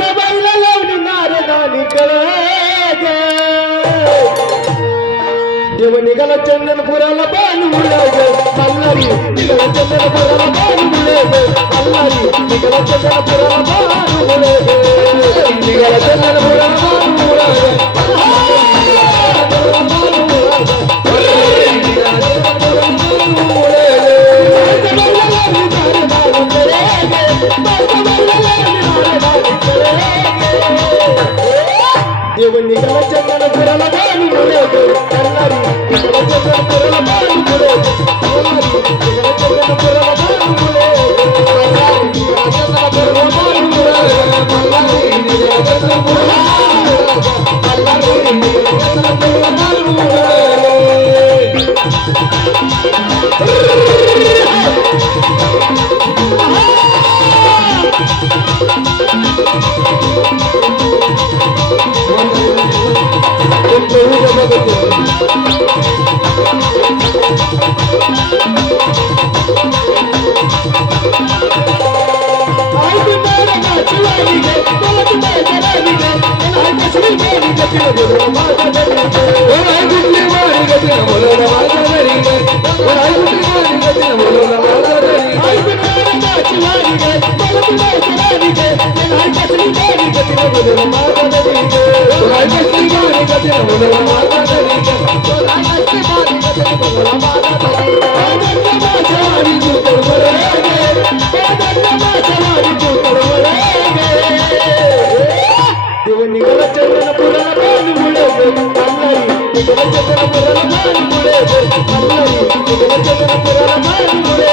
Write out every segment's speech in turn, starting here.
सबाईला लावली नारदानी कळग देव निघाला चंदनपुराला बांधुले मल्हारी निघाला चंदनपुराला बांधुले मल्हारी निघाला चंदनपुराला बांधुले निघाला चंदनपुराला देव निघाला चंदनपुराला बांधुले मल्हारी निघाला चंदनपुराला बांधुले मल्हारी निघाला चंदनपुराला बांधुले मल्हारी निघाला चंदनपुराला बांधुले मल्हारी निघाला चंदनपुराला मल्हारी निघाला चंदनपुराला बांधुले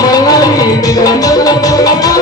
Mallari,